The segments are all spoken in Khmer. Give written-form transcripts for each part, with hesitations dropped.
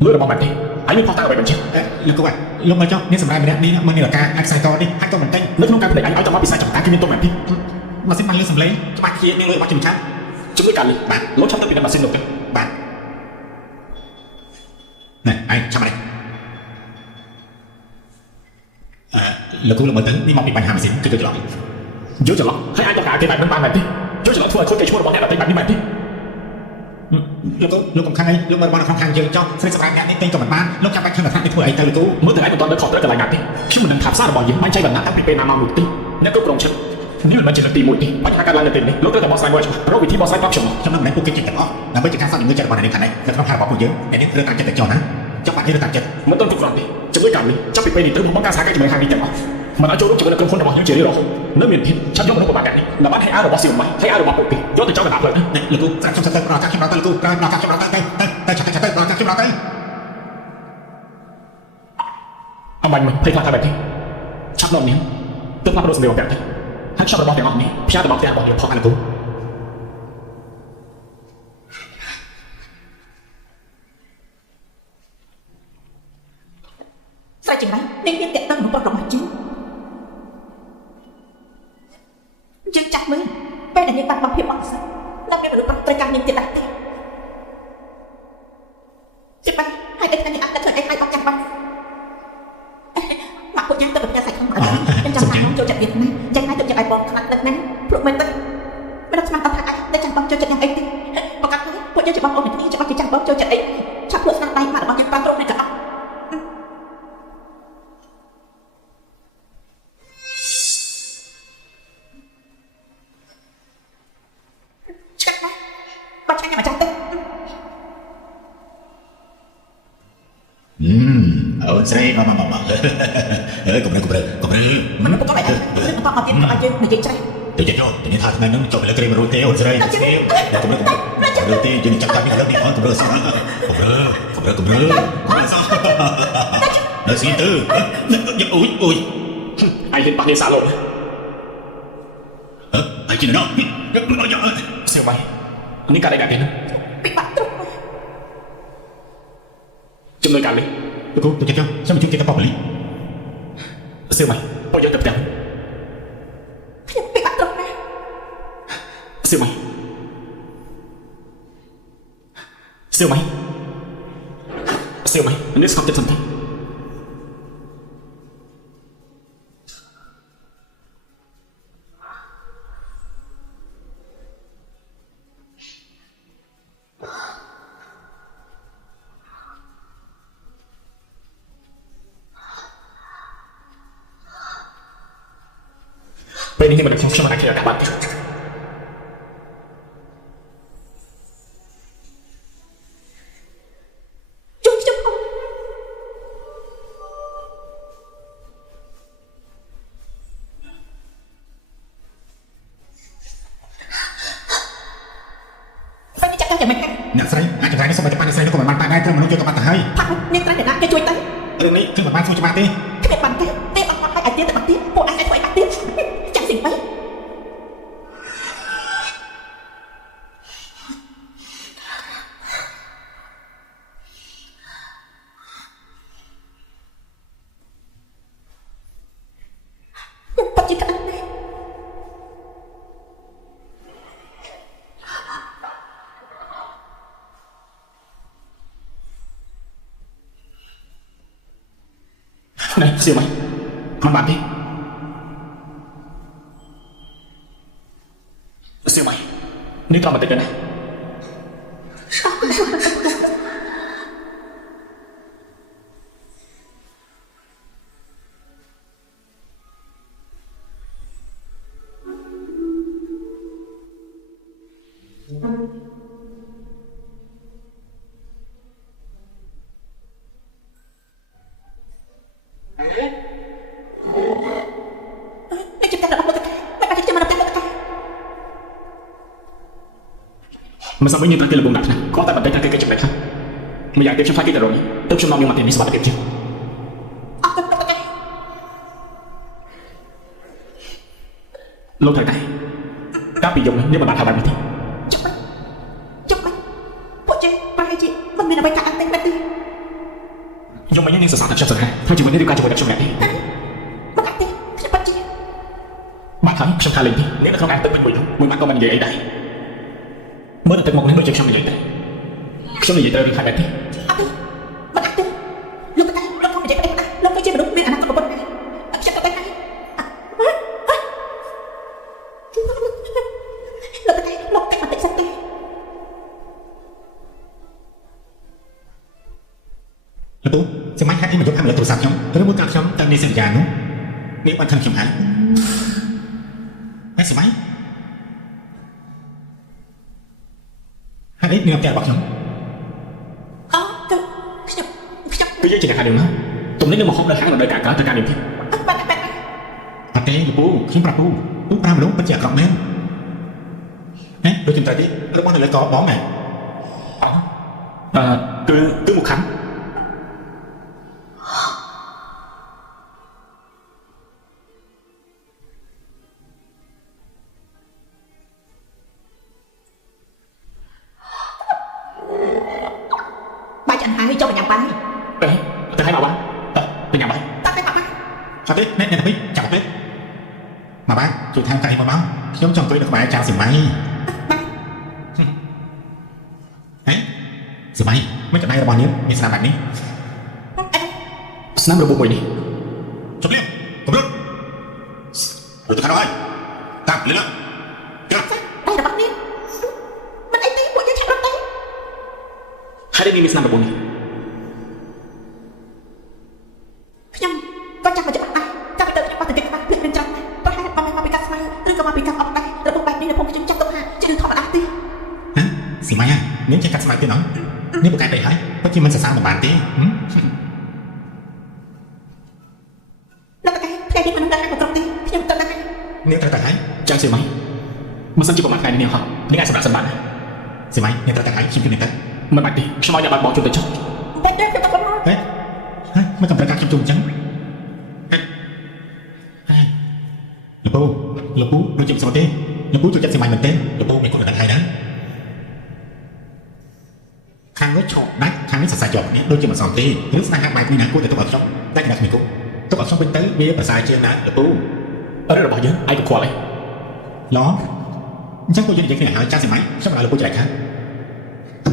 เมื่อเรามองแบบนี้ไอ้นี่พอตาไปเป็นเช่นแล้วก็ว่าลงมาเจ้านี่สำหรับแบบนี้มันนี่หลักการอักษรต่อนี่ให้ตัวมันเต้นนึกน้องการเป็นไอ้เอาจะมาปิดสายจับการที่มีตัวแบบนี้มาสิ้นมันเรื่องสำเร็จจะมาเคียร์นี่เลยมาจิ้มชัดจุดด้วยกันเลยบ้านรถชอบต้องปิดมาสิ้นหนุกบ้านนี่ไอ้ทำอะไรแล้วกูลงมาถึงนี่มองปิดปัญหามาสิ้นคือจะหลอกเยอะจะหลอกให้ไอ้ต้องการที่แบบมันแบบนี้เยอะจะหลอกทั่วคนใจชั่วระวังเนี่ยแบบนี้แบบนี้ลูกของข้างไอ้ลูกบอลของข้างเยอะจ้าสนิทสบายงานนี่เต็งกับมันบ้านลูกจะไปขึ้นมาทางไปทั่วไอ้แต่ลูกเมื่อแต่ไอ้ตอนเดินขอบเดินกับรายงานที่ชื่อมันขับซ่าบอลยิงไม่ใช่แบบนั้นทั้งเป็นนามาหมุดตีนั่นก็กรงเชิงนี่มันจะตีหมุดตีปัญหาการเล่นเต็มเลยลูกเดินแต่บอลไซด์บอลเราวิธีบอลไซด์ปั๊บชมฉะนั้นไหนกูกินจิตแต่ก็นับไปจากการสร้างเงินจะบอลในขณะไหนแล้วต้องพาบอลกูเยอะอันนี้เรื่องการจัดแต่จอนะจังหวะที่เรื่องการจัดมันต้องทุกครั้งดิจะด้วยกันนี้จะปิดไปดิตึ้งผมต้องการสร้างให้จะไม่ทางนี้แต่ว่ามันอาจจะรู้จักเป็นคนระวังยังเจอได้หรอเนื้อเมียนพิษฉันยกมันให้ประมาณนี้แต่บ้านให้อาร์บอสซิลมาให้อาร์บอสปกติยกแต่เจ้ากระดาษเลยเนี่ยลูกจากชมสเตอร์รอจากชมรอเตอร์ลูกรอจากชมรอเตอร์แต่ชัดชัดรอจากชมรอเตอร์เอามันเพลย์พลาดแบบนี้ชักนมนี้ตึ้งพลาดโดนสเดียวแบบนี้ให้ชอบระบอบแต่ออกนี้พี่อาร์ระบอบแต่ออกอยู่พอกันกูใส่จริงไหมในเรื่องเตะตั้งของปลอกหมายจริงจึงจับมือไปไหนยังตัดมาเพียบบังสันนับเป็นหรือปฏิการยังติดตัดจะไปให้ได้กันยังอัดแต่เธอไอ้ใครต้องจับบังหมักพวกยังตัวแบบจะใส่ข้างหลังยังจำทางน้องโจจัดเด็ดไหมใจไหมตัวจะไอ้บอลขนาดนั้นพวกมันตึ้งไม่ต้องสมัครตัดทางไอ้ได้จังบังโจจัดยังไอ้ตึ้งประกาศเลยพวกยังจะบังโอ้ยนี่จะบังจะจังบังโจจัดไอ้ชักเพื่อสนับไปมาหรือบังยังปังตรงในกระเป๋าใช่มากูเบลมันก็ไม่ได้มันต้องเอาเงินมาเยอะมาเยอะใจเดี๋ยวจะโจ้เดี๋ยวนี้ท่าทางนั้นจบแล้วก็เรียนรู้เตะใช่ไหมเดี๋ยวกูเบลเตะจนจับตาไม่เลิกนี่กูเบลสิกูเบลนั่นสิตื้ออุ้ยไอ้เล่นปากเล่นสาลงไอ้กินเนาะเสียวไปอันนี้การอะไรกันเนี่ยปิดปากตรงจำเลยการเลยกูตัวเจ้าฉันมาช่วยเก็บกระเป๋าเลยเสียวไหมพอเยอะกับแต่ปิดปากตรงนะเสียวไหมอันนี้สกัดจะทำได้ไปนี่มันเป็นช่วงเวลาที่เรากลับบ้านจุ๊บไปนี่จัดการอย่างไรเนี่ยใส่อาจจะใส่ในสมัยจะไปใส่ในกลุ่มมันตายได้เธอมันต้องเจอกับมันตายพักเนี่ยกระเด็นนะจะช่วยตั้งเรื่องนี้คือแบบบ้านช่วยจะมาตีขนาดมันเตะออกมาให้ไอเตี้ยแต่บักเตี้ยพวกไอ้ช่วยบักเตี้ยจังสิ่งไปปัจจุบันไหนเสียวไหมมันบาดดิเสียวไหมนี่ตอนมาติดกันนะมันสมัยนี้ตาเกลือบงดับนะข้อแต่บัดได้ตาเกลือจะไปครับไม่อยากเก็บช่างไฟกินแต่รงนี้ต้องช่วยน้องยังมาเก็บในสบัดเก็บจิ้มโลกไทยไทยก้าปียงเนี่ยมันบาดทำอะไรที่จบไหมพวกเจ๊ไปจีมันมีอะไรกันเต็มไปตี ខ្ញុំមិននឹងសរសើរតែខ្ញុំសរសើរថាជីវិតនេះរៀបការជាមួយនឹងខ្ញុំនេះ មកកាត់ទេខ្ញុំបាត់ជា បាត់ហើយខ្ញុំថាលេងទេនេះនៅក្នុងអាទឹកពេញមួយនោះមួយម៉ាក់ក៏មិននិយាយអីដែរមើលទៅទឹកមកនេះដូចជាខ្ញុំនិយាយទៅខ្ញុំនិយាយទៅរឿងខែដែរទេ អត់ទេមកកាត់ទេលោកតែលោកខ្ញុំនិយាយប្តីណាលោកគឺជាមនុស្សមានអនាគតប្រពន្ធហើយខ្ញុំក៏តែហើយលោកតែលោកតែអត់ទេសិនទេ លោកពូសម័យហេតុអីមកយកកាមេរ៉ាទូរស័ព្ទខ្ញុំឬមួយក៏ខ្ញុំទៅមានសញ្ញានោះនេះបានធ្វើខ្ញុំហើយហើយសម័យហេតុអីនាងផ្ទះរបស់ខ្ញុំ អូទៅខ្ញុំ និយាយជាអ្នកខាងនេះណាទំនិញនៅមកហូបនៅហាងនៅការកើតទៅការនេះទៀត បាត់ អត់ទេលោកពូខ្ញុំប្រាប់ពូប្រាំមនុស្សពិតជាអាក្រក់មែនណាដូចខ្ញុំត្រូវទេរបស់នៅលើកបងមែន គឺមួយខាង បាយចាន់ហើយចុះញ៉ាំបាយ ទៅឲ្យមកបានទៅញ៉ាំបាយ តាទៅបាត់ អត់ទេអ្នកទៅចាប់ទេមកបានជួយថែមកាយមកបងខ្ញុំចង់អង្គុយនៅក្បែរចៅសម័យហេសម័យមិនចំណាយរបស់នាងមានស្នាមបែបនេះ ស្នាមរបួសមួយនេះ ជប់លៀបកម្រិតទៅខាងនោះហើយតាមលឿនណាចាប់ បាយរបស់នេះមិនអីទេពួកយើងឆាប់រត់ទៅ ហើយនេះមានស្នាមរបួសនេះ ខ្ញុំក៏ចាំមកច្បាស់ដែរចាំទៅខ្ញុំបាត់ទៅច្បាស់ភ្លេចរឿងច្រើនណាស់ប្រហែលបងមកពីកាត់ស្មៅឬក៏មកពីកាត់អត់ដែររបបបែបនេះនៅខ្ញុំចាត់ទុកថាជារឿងធម្មតាទេ ហ៎សម័យហ៎នាងចេះកាត់ស្មៅទេណោះនេះប្រកែកអីហើយពិតជាមិនសរសើរមិនបានទេ លោកតែថ្ងៃនេះមិនដឹងថាគ្រប់ទេខ្ញុំទៅដែរ នាងត្រូវតែហើយ ចាំសិមកមិនសិនជាប្រហែលថ្ងៃនេះហ៎នេះអាចសម្រាប់សម្បត្តិ សម័យនាងត្រូវតែហើយខ្ញុំគិតទៅ មិនបាច់ទេខ្ញុំឲ្យអ្នកបានបងជួយទៅចុះ បែបនេះខ្ញុំទៅមក ហេមិនកំប្រកាសខ្ញុំជុំអញ្ចឹងលោកពូដូចជាមិនស្រួលទេលោកពូជួយចិត្តសម័យមែនទេលោកពូមានគុណតម្លៃណាខាងនោះឆោតដាច់ខាងនេះសរសៃជាប់នេះដូចជាមិនស្រួលទេឬស្នេហាបែបនេះណាគួរតែទុកឲ្យខ្ញុំតែគណៈគ្មានគុកទុកឲ្យខ្ញុំវិញទៅវាប្រសើរជាងណាលោកពូ រឿងរបស់យើងឯងក៏ខ្វល់ហើយ ឡោអញ្ចឹងពូយើងនិយាយគ្នាហើយចាស់សម័យខ្ញុំឲ្យលោកពូចែកខាង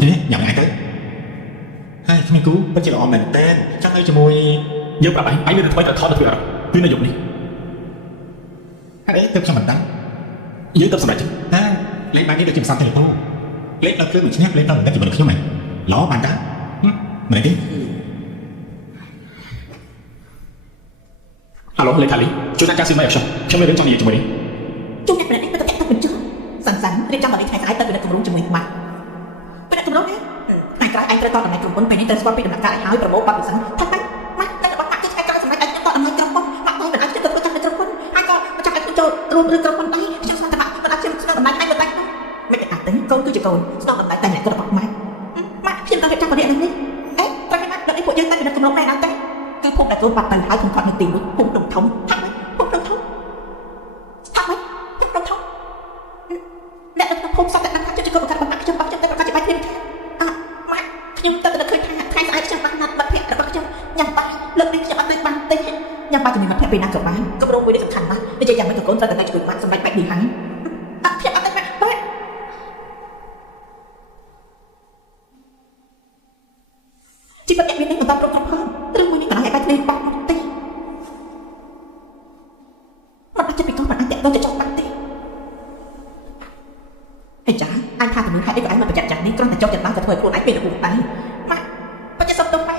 នេះញ៉ាំថ្ងៃទៅហើយគ្មានគូពិតជាល្អមែនតើចាំឲ្យជាមួយ យើងប្រាប់ឯងមានរឿងថ្មីទៅថតទៅធ្វើអត់គឺនៅយប់នេះ អីទៅខ្ញុំមិនដឹង យើងទៅសម្រាប់ ណាលេខបែបនេះដូចជាមិនសមទេលោកពូលេខដល់គ្រឿងមួយឈ្នះលេខដល់មិនដឹងជាមួយខ្ញុំហ៎ល្អបានតាមិនទេ អាឡូលេខាលីជួយតាមការស៊ីម៉ៃឲ្យខ្ញុំមានរឿងចង់និយាយជាមួយនេះ ជួបអ្នកប្រឌិតទៅតាក់ទៅបញ្ចុះសាន់រៀបចំឲ្យថ្ងៃស្អែកទៅពិនិត្យគម្រោងជាមួយបាត់ពិនិត្យគម្រោងនេះថ្ងៃក្រោយឯងត្រូវតតំណែងក្រុមហ៊ុនពេលនេះត្រូវស្គាល់ពីដំណាក់កាលឲ្យហើយប្រមូលបាត់វិស័យថាម៉េចម៉ាក់តែរបស់ម៉ាក់គឺថ្ងៃក្រោយសម្រាប់ឲ្យខ្ញុំតតំណែងក្រុមហ៊ុនម៉ាក់មិនអាចទៅធ្វើការនៅក្រុមហ៊ុនហើយក៏មកចាំឲ្យខ្ញុំចូលរួមរឿងក្រុមហ៊ុនដែរខ្ញុំស្គាល់តែម៉ាក់មិនអាចខ្ញុំស្គាល់តំណែងឯងមិនដែរមិនអាចទៅកូនគឺជាកូនស្គាល់តំណែងតែអ្នករបស់ម៉ាក់ម៉ាក់ខ្ញុំต้องរៀបចំប្រឌិតនេះអេតែម៉ាក់ដល់នេះពួកយើងតែពិនិត្យគម្រោងណែណាទេគឺភពដែលចូលបាត់ទៅហើយខ្ញុំគាត់នៅទីមួយភពដុំធំថាម៉េចភពដុំធំថាម៉េចភពដុំធំ អ្នកនៅក្នុងភូមិសាស្ត្រតាមការជួយប្រកាសរបស់ខ្ញុំបាត់ខ្ញុំតែប្រកាសជាបាយខ្ញុំថាម៉ាក់ខ្ញុំទៅឃើញថាថ្ងៃស្អែកខ្ញុំបានណាត់បាត់ភ័ក្ររបស់ខ្ញុំញ៉ាំបាយលើកនេះខ្ញុំអត់ទៅបានទេញ៉ាំបាយជាមួយមិត្តភ័ក្តិពេលណាក៏បានគម្រោងមួយនេះសំខាន់ណាស់និយាយយ៉ាងម៉េចក៏កូនត្រូវតែជួយម៉ាក់សម្រាប់បែបនេះហើយខ្ញុំអត់ទៅម៉ាក់បាទជីវិតអ្នកមាននឹងមិនបានគ្រប់គ្រាន់ឬមួយនេះកន្លែងបែបនេះបាត់ទេមិនអាចពីកូនមិនអាចទៅចង់បាត់ទេ ហើយចាអញថាទៅនឹងហេតុអីក៏ឯងមកប្រយ័ត្នយ៉ាងនេះគ្រាន់តែចុះចិត្តឡើងទៅធ្វើឲ្យខ្លួនឯងពេលរពូដែរម៉ាក់បើចេះសុំទៅម៉ែ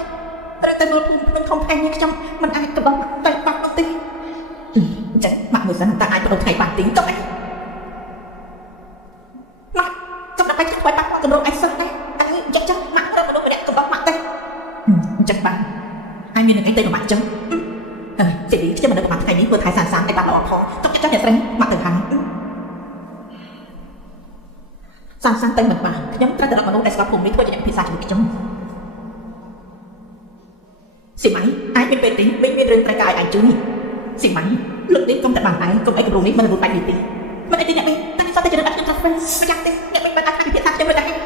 ត្រូវទៅនួនក្នុងធំថ្ងៃនេះខ្ញុំមិនអាចកំដរតែបាត់នោះទេចាម៉ាក់មួយសិនតែអាចបដូរថ្ងៃបានទីចុះឯងម៉ាក់ចាំដល់បែរធ្វើបាត់កម្រងឯងសិនដែរហើយចាស់ម៉ាក់រត់មនុស្សម្នាក់កំដរម៉ាក់ទេចាស់បានហើយមាននឹងអីទៅម៉ាក់ចឹងសេរីខ្ញុំមិននៅប្រហែលថ្ងៃនេះធ្វើថែសានសានឯបាត់ល្អផងទុកចិត្តអ្នកស្រីម៉ាក់ទៅហើយ សាន់ទៅមិនបានខ្ញុំត្រូវតែរកមនុស្សដែលស្គាល់ភូមិនេះធ្វើជាអ្នកពិសាជាមួយខ្ញុំស៊ីម៉ៃអាចមានពេលទីមានរឿងត្រូវការឲ្យអាចជួយស៊ីម៉ៃលើកនេះកុំតែបានឯងកុំអីគម្រោងនេះមិនរួចបាច់នេះទេមិនអីទេអ្នកនេះតែសោះតែចំណុចខ្ញុំថាមិនយ៉ាងទេអ្នកមិនអាចពិភាក្សាខ្ញុំដូចតែអ្នក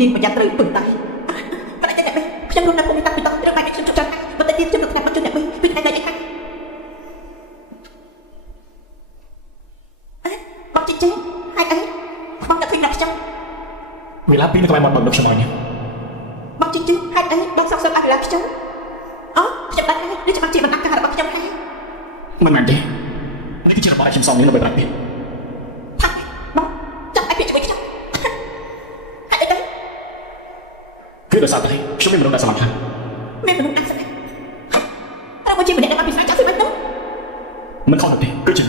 នាងប្រយ័ត្នត្រូវពឹងតែប៉ុន្តែអ្នកវិញខ្ញុំរត់នៅភូមិតាំងពីតោះរឿងបែបនេះខ្ញុំជប់ចាំប៉ុន្តែទៀតខ្ញុំនឹងស្ដាប់មកជួយអ្នកវិញពីថ្ងៃនេះបងជីជីហើយអីបងតែឃើញអ្នកខ្ញុំ เวลาปีนกำลังบอลบอลนกชมอยเนี่ย បងជីជីហើយអីបងសោកសៅអីឡាខ្ញុំអូខ្ញុំដឹងហើយនេះច្បាស់ជាបណ្ដាការរបស់ខ្ញុំហើយ มันมันดินี่คือเชื่อว่าไอ้ชิมซองนี้เราไปปรับเนี่ย ថាបងចាំអីពីជួយខ្ញុំហើយអីទៅ คือโดยสารตัวนี้ช่วยไม่เหมือนโดนแต่สมัคร មានមនុស្សអាក់ស្អែតែមកជាម្នាក់ដែលមកពីស្រាចាស់ស្មិនទៅ มันเข้าหนึ่งดิก็จริง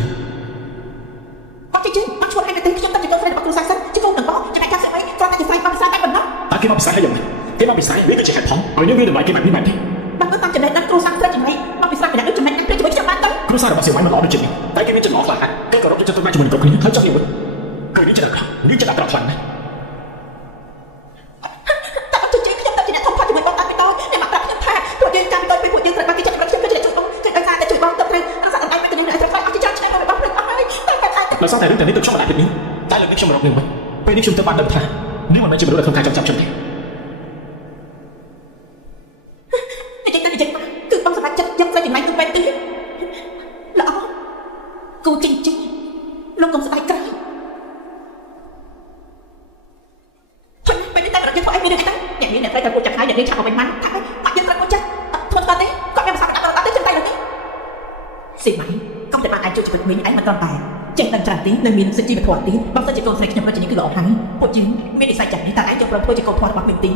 បងជីជីបងឈួតឲ្យទៅខ្ញុំតែជាកូនស្រីរបស់គ្រូសាស្ត្រជាកូននឹងបងចំណែកចាស់ស្អីគ្រាន់តែជាស្រីបងស្រាតែប៉ុណ្ណោះ ตาเกมมาปีศาจให้ยังไงเกมมาปีศาจนี่ก็จะแข่งพ้องเอาเรื่องเรื่องใบเกมแบบนี้แบบนี้ បងទៅតាមចំណែកដល់គ្រូសាស្ត្រចំណែកបងពីស្រាម្នាក់ដូចចំណែកទៅជួយខ្ញុំបានទៅ ครูซ่าរបស់សៀវម៉ៃมันล้อด้วยจริงតែគេមានចំណងខ្លះហើយគេក៏រកចិត្តទៅមកជាមួយនឹងគ្រប់គ្នាហើយចង់និយាយគឺនេះចិត្តនេះចិត្តអាក្រក់ខ្លាំងណាស់ តែបងជីជីខ្ញុំតែជាអ្នកធំផាត់ជាមួយបងតាពីតោអ្នកមកប្រាប់ខ្ញុំថាពួកយើងចាំទៅពីពួកយើងត្រូវបានគេចាត់របស់ខ្ញុំគឺជាជួយបងគឺដោយសារតែជួយបងទៅត្រូវរក្សាអីមិនទៅនេះឲ្យត្រូវឲ្យចាត់ឆ្ងាយមកបងព្រឹកអស់ហើយតែតែ ដោយសារតែរឿងតែនេះទៅខ្ញុំមិនអាចពីនេះតែលើកនេះខ្ញុំរកនឹងវិញពេលនេះខ្ញុំទៅបានដឹងថានេះមិនមែនជាមនុស្សដែលធ្វើការចំខ្ញុំទេ និយាយទៅនិយាយមកគឺបងសម្រាប់ចិត្តយកស្រីចំណែកទៅពេលទីល្អគូជីជីលោកកុំស្ដាយក្រៃធន់ពេលនេះតែរកយកធ្វើអីមានរឿងអីទៅអ្នកនេះអ្នកស្រីតែពួកចាក់ហើយអ្នកនេះឆាប់មកវិញមកថាបាក់យើងត្រូវមកចិត្តធ្វើស្គាល់ទេគាត់មានភាសាប្រាប់ដល់ទេចឹងតែលើនេះស៊ីម៉ៃកុំតែបានអាចជួយជីវិតមីងឯងមិនដល់តែចេះដឹងច្រើនទីនៅមានសិទ្ធិជីវធម៌ទីបងសិទ្ធិជាកូនស្រីខ្ញុំរកជានេះគឺល្អហើយពួកយើងមាននិស្ស័យចាស់នេះតែឯងចូលប្រំធ្វើជាកូនធម៌របស់មីងទី